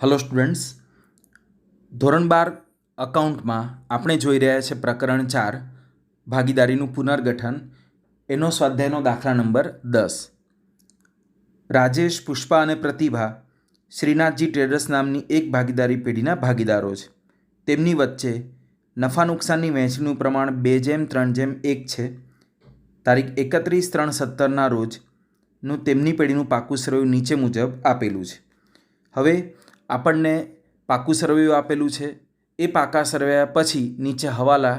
Hello students, ધોરણ 12 અકાઉન્ટમાં આપણે જોઈ રહ્યા છે પ્રકરણ 4 ભાગીદારીનું પુનર્ગઠન. એનો સ્વાધ્યાયનો દાખલા નંબર 10. રાજેશ, પુષ્પા અને પ્રતિભા શ્રીનાથજી ટ્રેડર્સ નામની એક ભાગીદારી પેઢીના ભાગીદારો છે. તેમની વચ્ચે નફા નુકસાનની વહેંચણીનું પ્રમાણ 2:3:1 છે. તારીખ 31/3/17ના રોજનું તેમની પેઢીનું પાકું સરવૈયું નીચે મુજબ આપેલું છે. હવે આપણને પાકું સરવૈયું આપેલું છે. એ પાકા સરવૈયા પછી નીચે હવાલા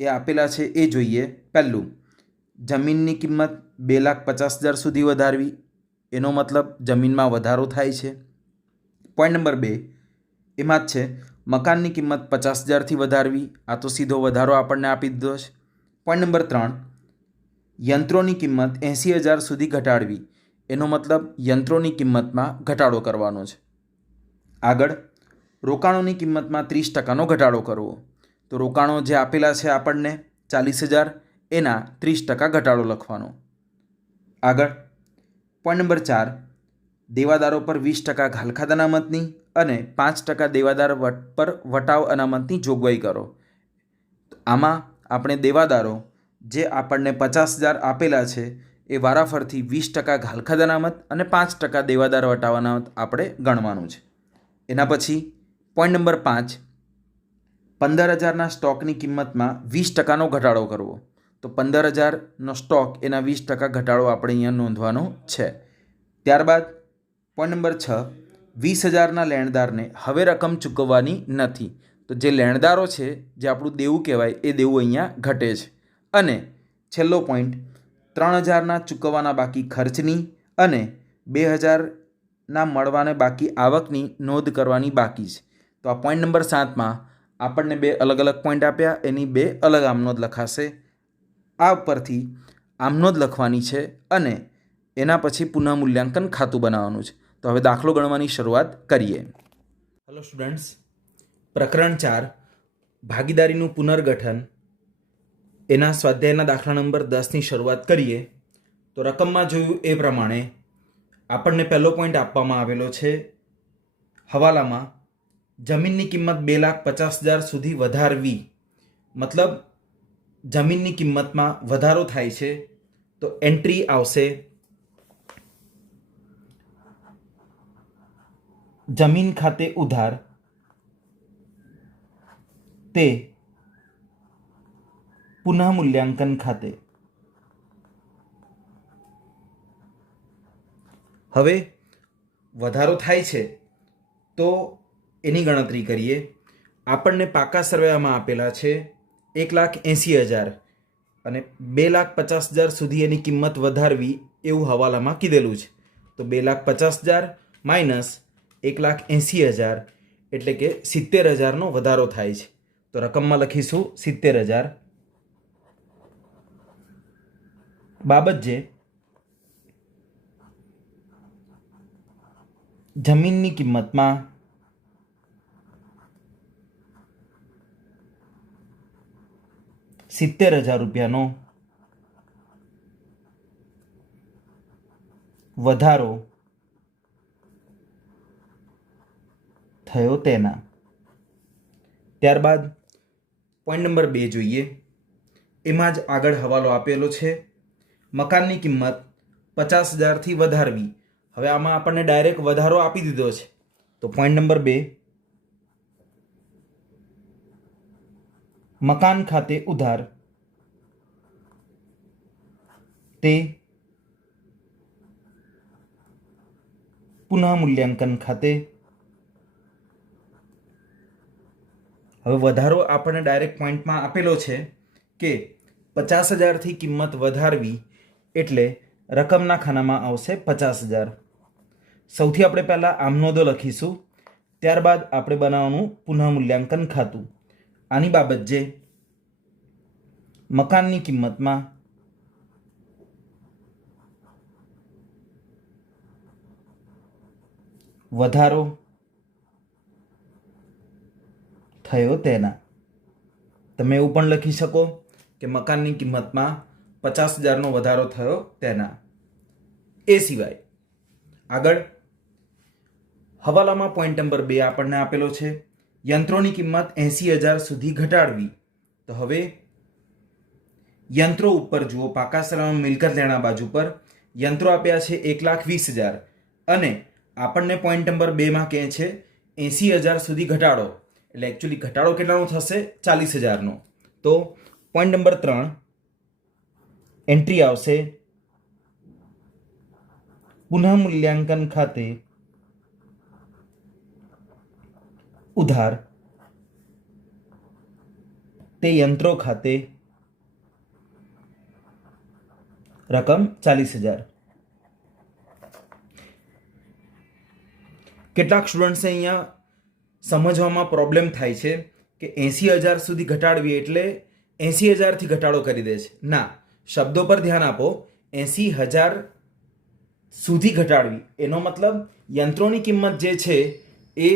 એ આપેલા છે એ જોઈએ. પહેલું, જમીનની કિંમત 2,50,000 સુધી વધારવી, એનો મતલબ જમીનમાં વધારો થાય છે. પોઈન્ટ નંબર 2 એમાં જ છે, મકાનની કિંમત 50,000થી વધારવી, આ તો સીધો વધારો આપણને આપી દીધો છે. પોઈન્ટ નંબર 3, યંત્રોની કિંમત 80,000 સુધી ઘટાડવી, એનો મતલબ યંત્રોની કિંમતમાં ઘટાડો કરવાનો છે. આગળ, રોકાણોની કિંમતમાં 30%નો ઘટાડો કરવો. તો રોકાણો જે આપેલા છે આપણને 40,000, એના 30% ઘટાડો લખવાનો. આગળ, પોઈન્ટ નંબર 4, દેવાદારો પર 20% ઘાલખાદ અનામતની અને 5% દેવાદાર પર વટાવ અનામતની જોગવાઈ કરો. આમાં આપણે દેવાદારો જે આપણને 50,000 આપેલા છે એ વારાફરતી 20% ઘાલખાદ અનામત અને 5% દેવાદાર વટાવ અનામત આપણે ગણવાનું છે. એના પછી પોઈન્ટ નંબર 5, 15,000ના સ્ટોકની કિંમતમાં 20%નો ઘટાડો કરવો. તો 15,000નો સ્ટોક એના 20% ઘટાડો આપણે અહીંયા નોંધવાનો છે. ત્યારબાદ પોઈન્ટ નંબર 6, 20,000ના લેણદારને હવે રકમ ચૂકવવાની નથી. તો જે લેણદારો છે, જે આપણું દેવું કહેવાય, એ દેવું અહીંયા ઘટે છે. અને છેલ્લો પોઈન્ટ, 3,000ના ચૂકવવાના બાકી ખર્ચની અને 2,000ના મળવાને બાકી આવકની નોંધ કરવાની બાકી છે. તો આ પોઈન્ટ નંબર 7માં આપણને બે અલગ અલગ પોઈન્ટ આપ્યા, એની બે અલગ આમનોંધ લખાશે. આ ઉપરથી આમનોંધ લખવાની છે અને એના પછી પુનઃમૂલ્યાંકન ખાતું બનાવવાનું છે. તો હવે દાખલો ગણવાની શરૂઆત કરીએ. હેલો સ્ટુડન્ટ્સ, પ્રકરણ 4 ભાગીદારીનું પુનર્ગઠન એના સ્વાધ્યાયના દાખલા નંબર 10ની શરૂઆત કરીએ. તો રકમમાં જોયું એ પ્રમાણે આપણને પહેલો પોઈન્ટ આપવામાં આવેલો છે હવાલામાં, જમીનની કિંમત 2,50,000 સુધી વધારવી. મતલબ જમીનની કિંમતમાં વધારો થાય છે. તો એન્ટ્રી આવશે જમીન ખાતે ઉધાર, તે પુનઃમૂલ્યાંકન ખાતે. હવે વધારો થાય છે તો એની ગણતરી કરીએ. આપણને પાકા સરવૈયામાં આપેલા છે 1,80,000 અને 2,50,000 સુધી એની કિંમત વધારવી એવું હવાલામાં કીધેલું છે. તો 2,50,000 માઇનસ 1,80,000 એટલે કે 70,000નો વધારો થાય છે. તો રકમમાં લખીશું 70,000. બાબત જે જમીનની કિંમતમાં ₹70,000નો વધારો થયો તેના. ત્યારબાદ પોઈન્ટ નંબર 2 જોઈએ. એમાં જ આગળ હવાલો આપેલો છે, મકાનની કિંમત 50,000થી વધારવી. હવે આમાં આપણને ડાયરેક્ટ વધારો આપી દીધો છે. તો પોઈન્ટ નંબર 2, મકાન ખાતે ઉધાર, તે પુનઃમૂલ્યાંકન ખાતે. હવે વધારો આપણને ડાયરેક્ટ પોઈન્ટમાં આપેલો છે કે 50,000થી કિંમત વધારવી એટલે રકમના ખાનામાં આવશે 50,000. સૌથી આપણે પહેલાં આમનોંધો લખીશું, ત્યારબાદ આપણે બનાવવાનું પુનઃમૂલ્યાંકન ખાતું. આની બાબત જે મકાનની કિંમતમાં વધારો થયો તેના. તમે એવું પણ લખી શકો કે મકાનની કિંમતમાં 50,000નો વધારો થયો તેના. એ સિવાય આગળ હવાલામાં પોઈન્ટ નંબર 2 આપણને આપેલો છે, યંત્રોની કિંમત 80,000 સુધી ઘટાડવી. તો હવે યંત્રો ઉપર જુઓ, પાકા સરનામા મિલકત લેણા બાજુ પર યંત્રો આપ્યા છે 1,20,000 અને આપણને પોઈન્ટ નંબર 2 કહે છે 80,000 સુધી ઘટાડો. એટલે એકચ્યુઅલી ઘટાડો કેટલાનો થશે? 40,000નો. તો પોઈન્ટ નંબર 3 એન્ટ્રી આવશે પુનઃ મૂલ્યાંકન ખાતે ઉધાર તે યંત્રો ખાતે રકમ 40,000. કેટલાક સ્ટુડન્ટ્સને અહીંયા સમજવામાં પ્રોબ્લેમ થાય છે કે 80,000 સુધી ઘટાડવી એટલે 80,000થી ઘટાડો કરી દે છે. ના, શબ્દો પર ધ્યાન આપો. 80,000 સુધી ઘટાડવી એનો મતલબ યંત્રોની કિંમત જે છે એ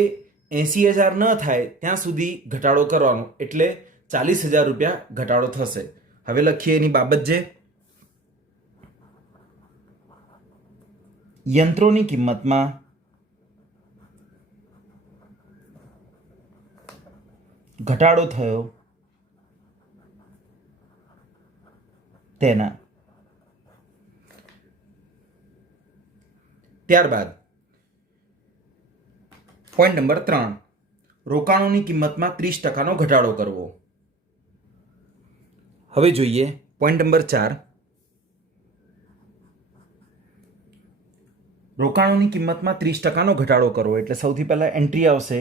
80,000 ન થાય ત્યાં સુધી ઘટાડો કરવાનો, એટલે 40,000 રૂપિયા ઘટાડો થશે. હવે લખીએ એની બાબત. જે યંત્રોની કિંમતમાં ઘટાડો થયો તેના. ત્યારબાદ પોઈન્ટ નંબર 3 રોકાણોની કિંમતમાં 30%નો ઘટાડો કરવો. હવે જોઈએ પોઈન્ટ નંબર 4 રોકાણોની કિંમતમાં 30%નો ઘટાડો કરવો. એટલે સૌથી પહેલા એન્ટ્રી આવશે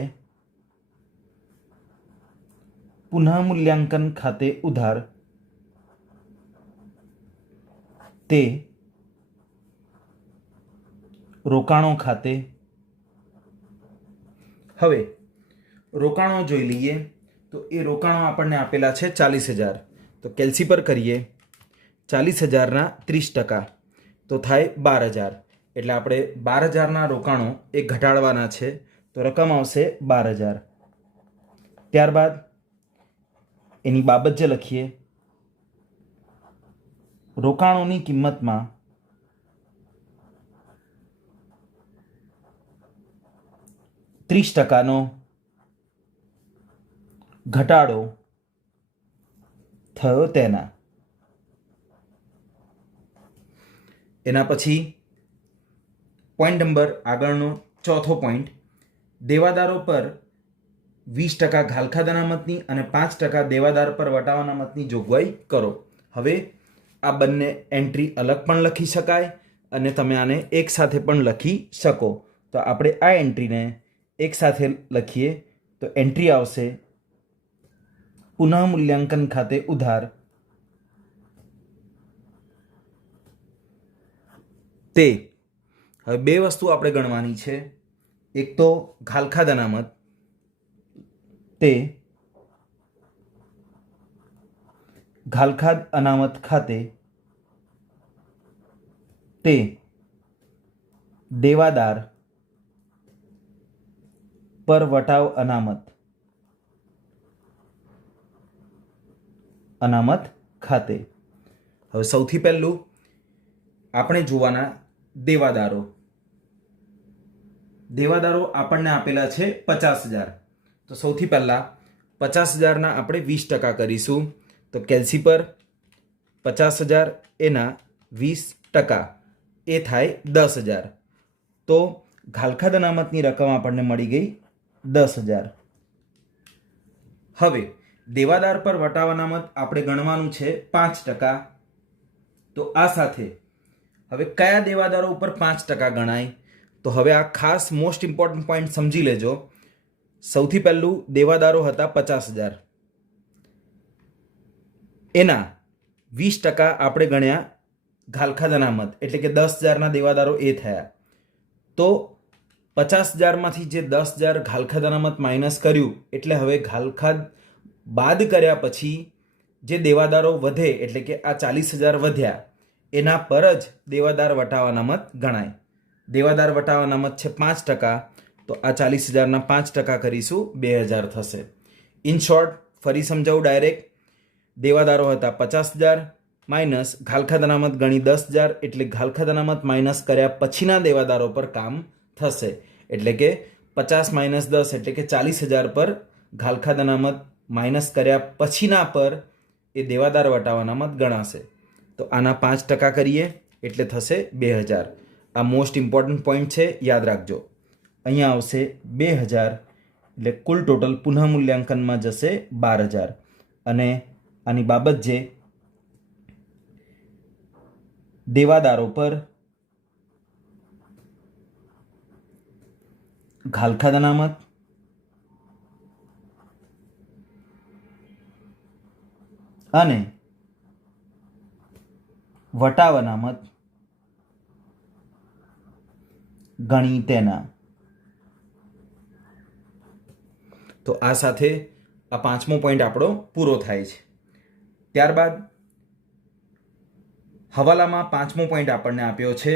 પુનઃ મૂલ્યાંકન ખાતે ઉધાર તે રોકાણો ખાતે. હવે રોકાણો જોઈ લઈએ. તો એ રોકાણો આપણને આપેલા છે 40,000. તો કેલ્સી પર કરીએ. 40,000ના 30% તો થાય 12,000. એટલે આપણે 12,000ના રોકાણો એ ઘટાડવાના છે. તો રકમ આવશે 12,000. ત્યારબાદ એની બાબત જે લખીએ, રોકાણોની કિંમતમાં 30%નો ઘટાડો થયો તેના. એના પછી પોઈન્ટ નંબર આગળનો ચોથો પોઈન્ટ, દેવાદારો પર 20% ઘાલખાદ અનામતની અને 5% દેવાદાર પર વટાવ અનામતની જોગવાઈ કરો. હવે આ બંને એન્ટ્રી અલગ પણ લખી શકાય અને તમે આને એક સાથે પણ લખી શકો. તો આપણે આ એન્ટ્રીને એક સાથે લખીએ. તો એન્ટ્રી આવશે પુનઃ મૂલ્યાંકન ખાતે ઉધાર તે. હવે બે વસ્તુ આપણે ગણવાની છે. એક તો ઘાલખાદ અનામત, તે ઘાલખાદ અનામત ખાતે તે દેવાદાર પર વટાવ અનામત ખાતે. હવે સૌથી પહેલું આપણે જોવાના દેવાદારો. દેવાદારો આપણને આપેલા છે 50,000. તો સૌથી પહેલાં 50,000ના આપણે 20% કરીશું. તો કેલ્સી પર 50,000 એના 20% એ થાય 10,000. તો ઘાલખાદ અનામતની રકમ આપણને મળી ગઈ 10,000. હવે દેવાદાર પર વટાવ અનામત આપણે ગણવાનું છે 5%. તો આ સાથે હવે કયા દેવાદારો ઉપર 5% ગણાય? તો હવે આ ખાસ મોસ્ટ ઇમ્પોર્ટન્ટ પોઈન્ટ સમજી લેજો. સૌથી પહેલું દેવાદારો હતા 50,000, એના 20% આપણે ગણ્યા ઘાલખાદ અનામત, એટલે કે 10,000ના દેવાદારો એ થયા. તો 50,000માંથી જે 10,000 ઘાલખાદ અનામત માઇનસ કર્યું, એટલે હવે ઘાલખાદ બાદ કર્યા પછી જે દેવાદારો વધે, એટલે કે આ 40,000 વધ્યા, એના પર જ દેવાદાર વટાવ અનામત ગણાય. દેવાદાર વટાવ અનામત છે 5%. તો આ 40,000ના 5% કરીશું, 2,000 થશે. ઇન શોર્ટ ફરી સમજાવું ડાયરેક્ટ. દેવાદારો હતા 50,000 માઇનસ ઘાલખાદ અનામત ગણી 10,000, એટલે ઘાલખાદ અનામત માઇનસ કર્યા પછીના દેવાદારો પર કામ થશે. એટલે કે 50 - 10 એટલે કે 40,000 પર ઘાલખાદ અનામત માઇનસ કર્યા પછીના પર એ દેવાદાર વટાવ અનામત ગણાશે. તો આના 5% કરીએ એટલે થશે 2,000. આ મોસ્ટ ઇમ્પોર્ટન્ટ પોઈન્ટ છે, યાદ રાખજો. અહીંયા આવશે 2,000 એટલે કુલ ટોટલ પુનઃ મૂલ્યાંકનમાં જશે 12,000. અને આની બાબત જે દેવાદારો પર ઘાલખાદ અનામત અને વટાવ અનામત ગણી તેના. તો આ સાથે આ 5મો પોઈન્ટ આપણો પૂરો થાય છે. ત્યારબાદ હવાલામાં 5મો પોઈન્ટ આપણને આપ્યો છે,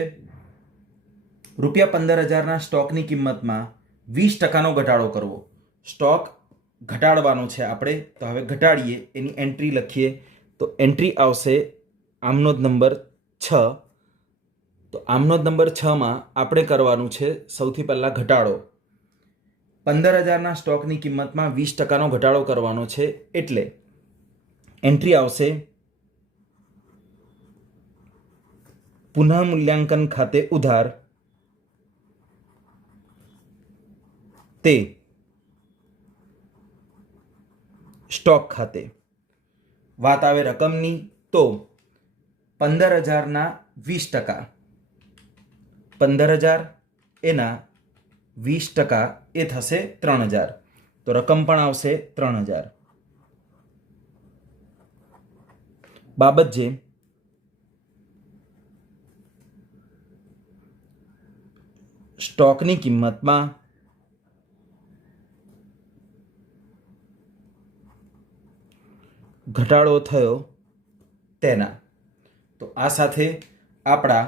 ₹15,000ના સ્ટોકની કિંમતમાં 20%નો ઘટાડો કરવો. સ્ટોક ઘટાડવાનો છે આપણે, તો હવે ઘટાડીએ, એની એન્ટ્રી લખીએ. તો એન્ટ્રી આવશે આમનોંધ નંબર 6. તો આમનોંધ નંબર 6માં આપણે કરવાનું છે સૌથી પહેલાં ઘટાડો. 15,000ના સ્ટોકની કિંમતમાં 20%નો ઘટાડો કરવાનો છે, એટલે એન્ટ્રી આવશે પુનઃ મૂલ્યાંકન ખાતે ઉધાર તે સ્ટોક ખાતે. વાત આવે રકમની, તો 15,000ના 20%, 15,000 એના 20% એ થશે 3,000. તો રકમ પણ આવશે 3,000. બાબત જે સ્ટોકની કિંમતમાં ઘટાડો થયો તેના. તો આ સાથે આપણા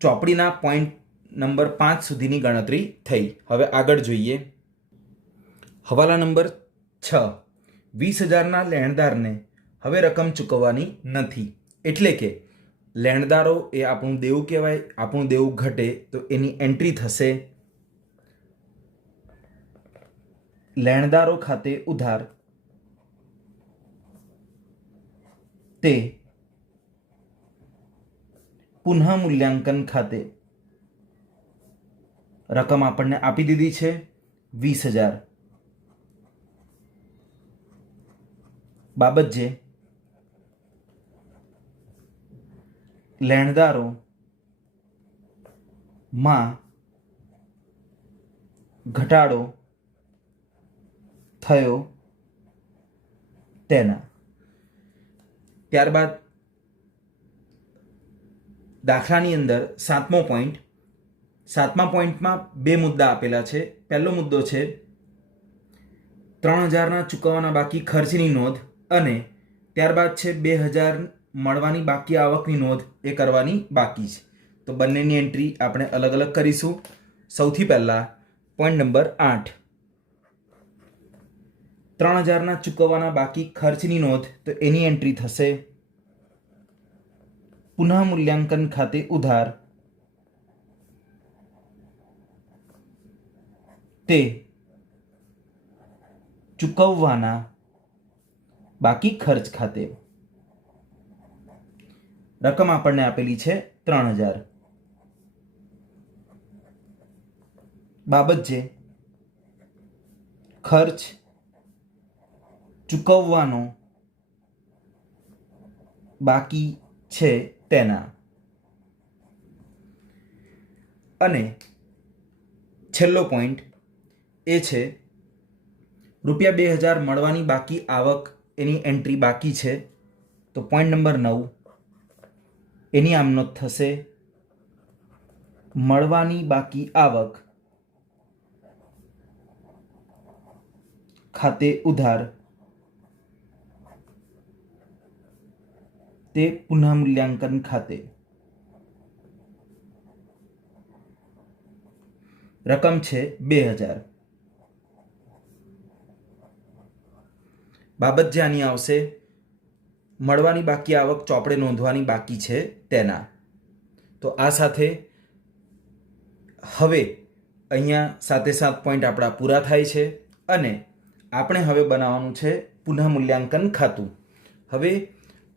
ચોપડીના પોઈન્ટ નંબર 5 સુધીની ગણતરી થઈ. હવે આગળ જોઈએ. હવાલા નંબર 6, 20,000ના લેણદારને હવે રકમ ચૂકવવાની નથી. એટલે કે લેણદારો એ આપણું દેવું કહેવાય. આપણું દેવું ઘટે તો એની એન્ટ્રી થશે લેણદારો ખાતે ઉધાર તે પુનઃ મૂલ્યાંકન ખાતે. રકમ આપણને આપી દીધી છે 20,000. બાબત જે લેણદારો માં ઘટાડો થયો તેના. ત્યારબાદ દાખલાની અંદર 7મો પોઈન્ટ. 7મા પોઈન્ટમાં 2 મુદ્દા આપેલા છે. પહેલો મુદ્દો છે 3,000ના ચૂકવવાના બાકી ખર્ચની નોંધ, અને ત્યારબાદ છે 2,000 મળવાની બાકી આવકની નોંધ એ કરવાની બાકી છે. તો બંનેની એન્ટ્રી આપણે અલગ અલગ કરીશું. સૌથી પહેલાં પોઈન્ટ નંબર 8, 3,000ના ચૂકવવાના બાકી ખર્ચની નોંધ. તો એની એન્ટ્રી થશે પુનઃ મૂલ્યાંકન ખાતે ઉધાર તે ચૂકવવાના બાકી ખર્ચ ખાતે. રકમ આપણને આપેલી છે 3,000. બાબત જે ખર્ચ ચૂકવવાનો બાકી છે તેના. અને છેલ્લો પોઈન્ટ એ છે ₹2,000 મળવાની બાકી આવક, એની એન્ટ્રી બાકી છે. તો પોઈન્ટ નંબર 9, એની આમનોંધ થશે મળવાની બાકી આવક ખાતે ઉધાર તે પુનઃ મૂલ્યાંકન ખાતે. રકમ છે 2,000. બાબત જે આની આવશે મળવાની બાકી આવક ચોપડે નોંધવાની બાકી છે તેના. તો આ સાથે હવે અહીંયા 7 પોઈન્ટ આપણા પૂરા થાય છે અને આપણે હવે બનાવવાનું છે પુનઃમૂલ્યાંકન ખાતું. હવે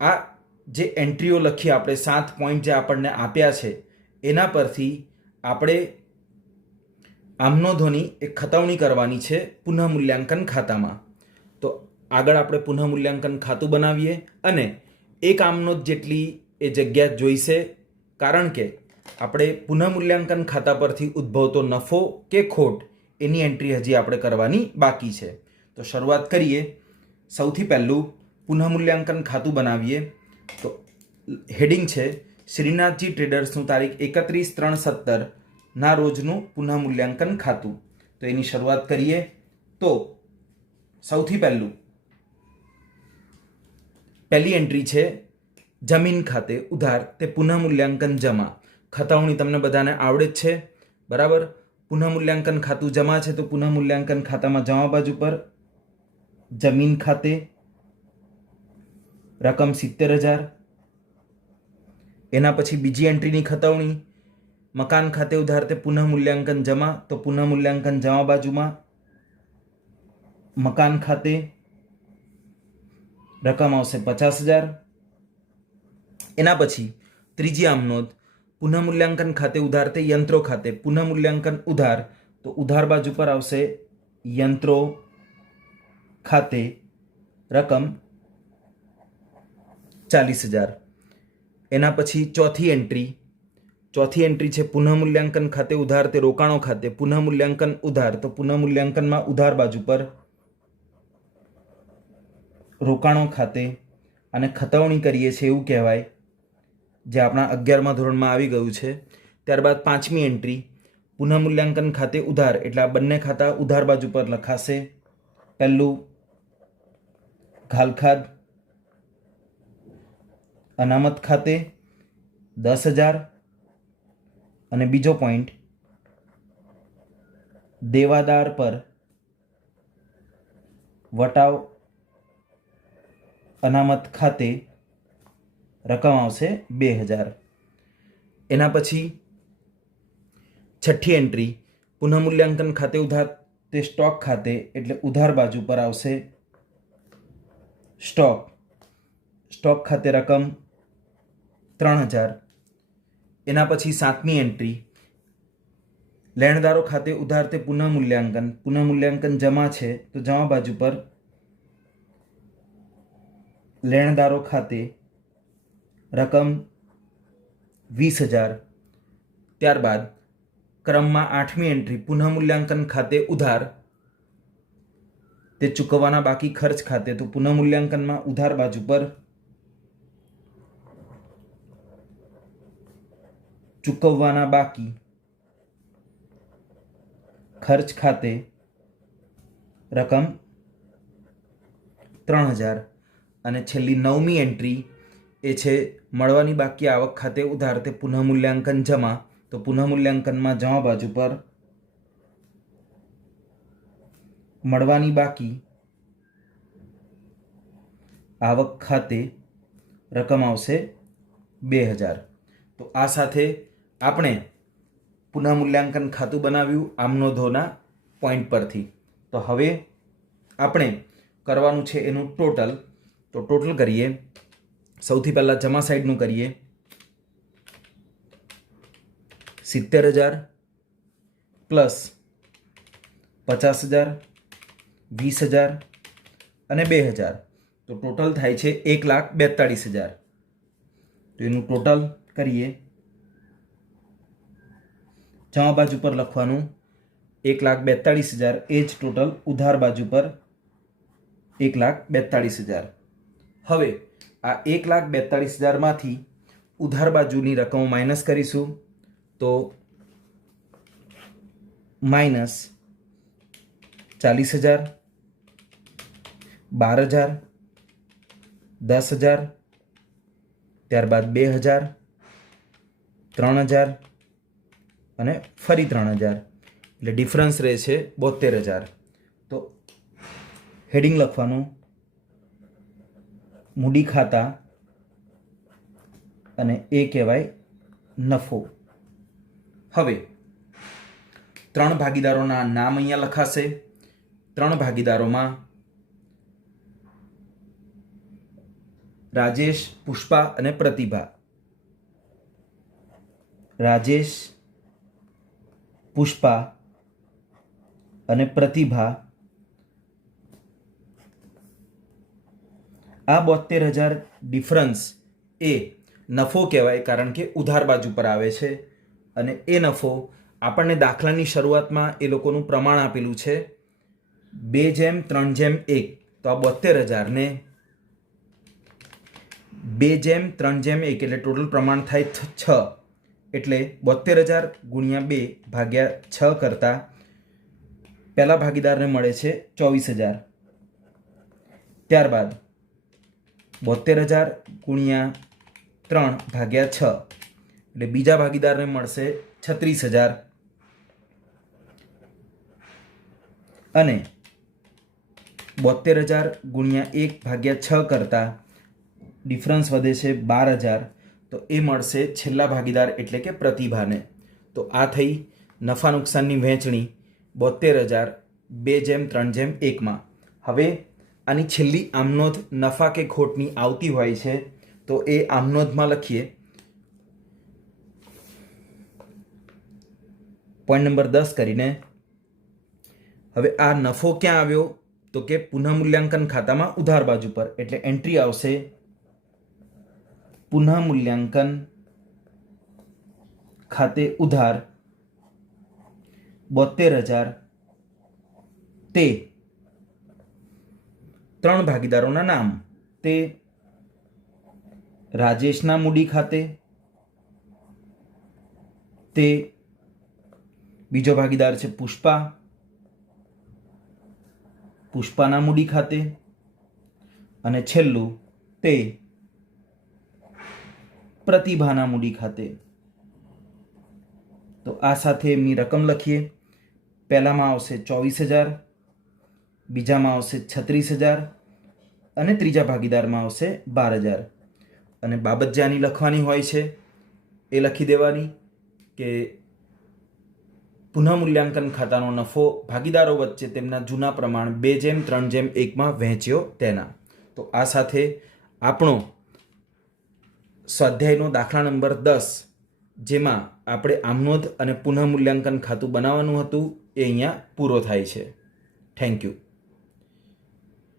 આ જે એન્ટ્રીઓ લખી આપણે 7 પોઈન્ટ જે આપણને આપ્યા છે એના પરથી આપણે આમનોંધોની એક ખતવણી કરવાની છે પુનઃમૂલ્યાંકન ખાતામાં. તો આગળ આપણે પુનઃમૂલ્યાંકન ખાતું બનાવીએ અને એક આમનોંધ જેટલી એ જગ્યા જોઈશે, કારણ કે આપણે પુનઃમૂલ્યાંકન ખાતા પરથી ઉદ્ભવતો નફો કે ખોટ એની એન્ટ્રી હજી આપણે કરવાની બાકી છે. તો શરૂઆત કરીએ. સૌથી પહેલું પુનઃમૂલ્યાંકન ખાતું બનાવીએ. તો હેડિંગ છે શ્રીનાથજી ટ્રેડર્સનું તારીખ 31/3/17 રોજનું પુનઃમૂલ્યાંકન ખાતું. તો એની શરૂઆત કરીએ. તો સૌથી પહેલી એન્ટ્રી છે જમીન ખાતે ઉધાર તે પુનઃમૂલ્યાંકન જમા. ખતાવણી તમને બધાને આવડે જ છે, બરાબર. પુનઃમૂલ્યાંકન ખાતું જમા છે તો પુનઃમૂલ્યાંકન ખાતામાં જમા બાજુ પર જમીન ખાતે રકમ 70,000. એના પછી બીજી એન્ટ્રીની ખતાવણી મકાન ખાતે ઉધાર તે પુનઃમૂલ્યાંકન જમા, તો પુનઃમૂલ્યાંકન જમા બાજુમાં મકાન ખાતે રકમ આવશે 50,000. એના પછી ત્રીજી આમનોંધ પુનઃમૂલ્યાંકન ખાતે ઉધાર તે યંત્રો ખાતે પુનઃમૂલ્યાંકન ઉધાર, તો ઉધાર બાજુ પર આવશે યંત્રો ખાતે રકમ 40,000. એના પછી ચોથી એન્ટ્રી છે પુનઃમૂલ્યાંકન ખાતે ઉધાર તે રોકાણો ખાતે પુનઃમૂલ્યાંકન ઉધાર, તો પુનઃમૂલ્યાંકનમાં ઉધાર બાજુ પર રોકાણો ખાતે અને ખતવણી કરીએ છીએ એવું કહેવાય, જે આપણા 11મા ધોરણમાં આવી ગયું છે. ત્યારબાદ પાંચમી એન્ટ્રી પુનઃમૂલ્યાંકન ખાતે ઉધાર, એટલે આ બંને ખાતા ઉધાર બાજુ પર લખાશે. પહેલું ઘાલખાદ અનામત ખાતે 10,000 અને બીજો પોઈન્ટ દેવાદાર પર વટાવ અનામત ખાતે રકમ આવશે 2,000. એના પછી છઠ્ઠી એન્ટ્રી પુનઃમૂલ્યાંકન ખાતે ઉધાર તે સ્ટોક ખાતે, એટલે ઉધાર બાજુ પર આવશે સ્ટોક ખાતે રકમ 3,000. એના પછી સાતમી એન્ટ્રી લેણદારો ખાતે ઉધાર તે પુનઃમૂલ્યાંકન જમા છે તો જમા બાજુ પર લેણદારો ખાતે રકમ 20,000. ત્યારબાદ ક્રમમાં આઠમી એન્ટ્રી પુનઃમૂલ્યાંકન ખાતે ઉધાર તે ચૂકવવાના બાકી ખર્ચ ખાતે, તો પુનઃમૂલ્યાંકનમાં ઉધાર બાજુ પર ચૂકવવાના બાકી ખર્ચ ખાતે રકમ 3,000. અને છેલ્લી નવમી એન્ટ્રી એ છે મળવાની બાકી આવક ખાતે ઉધાર તે પુનઃમૂલ્યાંકન જમા, તો પુનઃમૂલ્યાંકનમાં જમા બાજુ પર મળવાની બાકી આવક ખાતે રકમ આવશે 2,000. તો આ સાથે આપણે પુનઃમૂલ્યાંકન ખાતું બનાવ્યું આમનોંધોના પોઈન્ટ પરથી. તો હવે આપણે કરવાનું છે એનું ટોટલ. તો ટોટલ કરીએ. સૌથી પહેલાં જમા સાઈડનું કરીએ. 70,000 પ્લસ 50,000, 20,000 અને 2,000, તો ટોટલ થાય છે 1,42,000. તો એનું ટોટલ કરીએ. જમા બાજુ પર લખવાનું 1,42,000, એ જ ટોટલ ઉધાર બાજુ પર 1,42,000. હવે આ 1,42,000માંથી ઉધાર બાજુની રકમો માઇનસ કરીશું. તો માઇનસ 40,000, 12,000, 10,000, ત્યારબાદ 2,000, 3,000 અને ફરી 3,000, એટલે ડિફરન્સ રહે છે 72,000. તો હેડિંગ લખવાનું મૂડી ખાતા અને એ કહેવાય નફો. હવે ત્રણ ભાગીદારોના નામ અહીંયા લખાશે. ત્રણ ભાગીદારોમાં રાજેશ, પુષ્પા અને પ્રતિભા. રાજેશ, પુષ્પા અને પ્રતિભા. આ 72,000 ડિફરન્સ એ નફો કહેવાય, કારણ કે ઉધાર બાજુ પર આવે છે. અને એ નફો આપણને દાખલાની શરૂઆતમાં એ લોકોનું પ્રમાણ આપેલું છે 2:3:1. તો આ 72,000 ને 2:3:1 એટલે ટોટલ પ્રમાણ થાય 6. એટલે 72,000 ગુણ્યા 2 ભાગ્યા 6 કરતાં પહેલા ભાગીદારને મળે છે 24,000. ત્યારબાદ 72,000 ગુણ્યા 3 ભાગ્યા 6 એટલે બીજા ભાગીદારને મળશે 36,000. અને 72,000 ગુણ્યા 1 ભાગ્યા 6 કરતાં ડિફરન્સ વધે છે 12,000. તો એ મળશે છેલ્લા ભાગીદાર એટલે કે પ્રતિભાને. તો આ થઈ નફા નુકસાનની વહેંચણી 72,000 2:3:1. હવે આની છેલ્લી આમનોંધ નફા કે ખોટની આવતી હોય છે, તો એ આમનોંધમાં લખીએ. પોઈન્ટ નંબર 10 કરીને હવે આ નફો ક્યાં આવ્યો? તો કે પુનઃમૂલ્યાંકન ખાતામાં ઉધાર બાજુ પર. એટલે એન્ટ્રી આવશે પુનઃમૂલ્યાંકન ખાતે ઉધાર 72,000 તે ત્રણ ભાગીદારોના નામ. તે રાજેશના મૂડી ખાતે, તે બીજો ભાગીદાર છે પુષ્પા, પુષ્પાના મૂડી ખાતે, અને છેલ્લું તે પ્રતિભાના મૂડી ખાતે. તો આ સાથે એમની રકમ લખીએ. પહેલામાં આવશે 24,000, બીજામાં આવશે 36,000 અને ત્રીજા ભાગીદારમાં આવશે 12,000. અને બાબત જે આની લખવાની હોય છે એ લખી દેવાની કે પુનઃમૂલ્યાંકન ખાતાનો નફો ભાગીદારો વચ્ચે તેમના જૂના પ્રમાણ 2:3:1 વહેંચ્યો તેના. તો આ સાથે આપણો સ્વાધ્યાયનો દાખલા નંબર 10, જેમાં આપણે આમનોંધ અને પુનઃમૂલ્યાંકન ખાતું બનાવવાનું હતું, એ અહીંયા પૂરો થાય છે. Thank you.